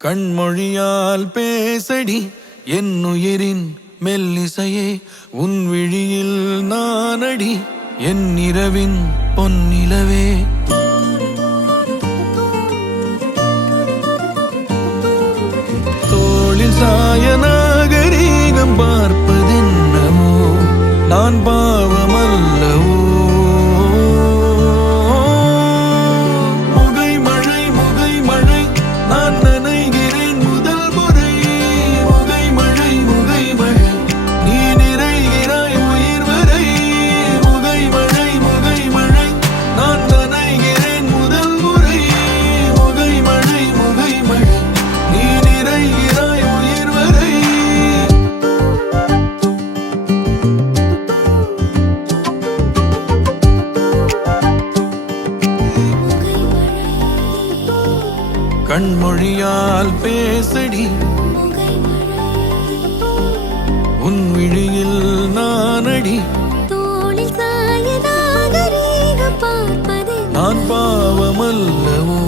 கண்மொழியால் பேசடி என்னுயிரின் மெல்லிசையே உன் விழியில் நானடி என் இரவின் பொன்னிலவே. தோளில் சாய நாகரீகம் பார்ப்பதென்னவோ நான் பாவமல்லவோ. கண்மொழியால் பேசடி உன் விழியில் நானடி தோளில் சாய நாகரீகம் பார்ப்பது நான் பாவமல்லவோ.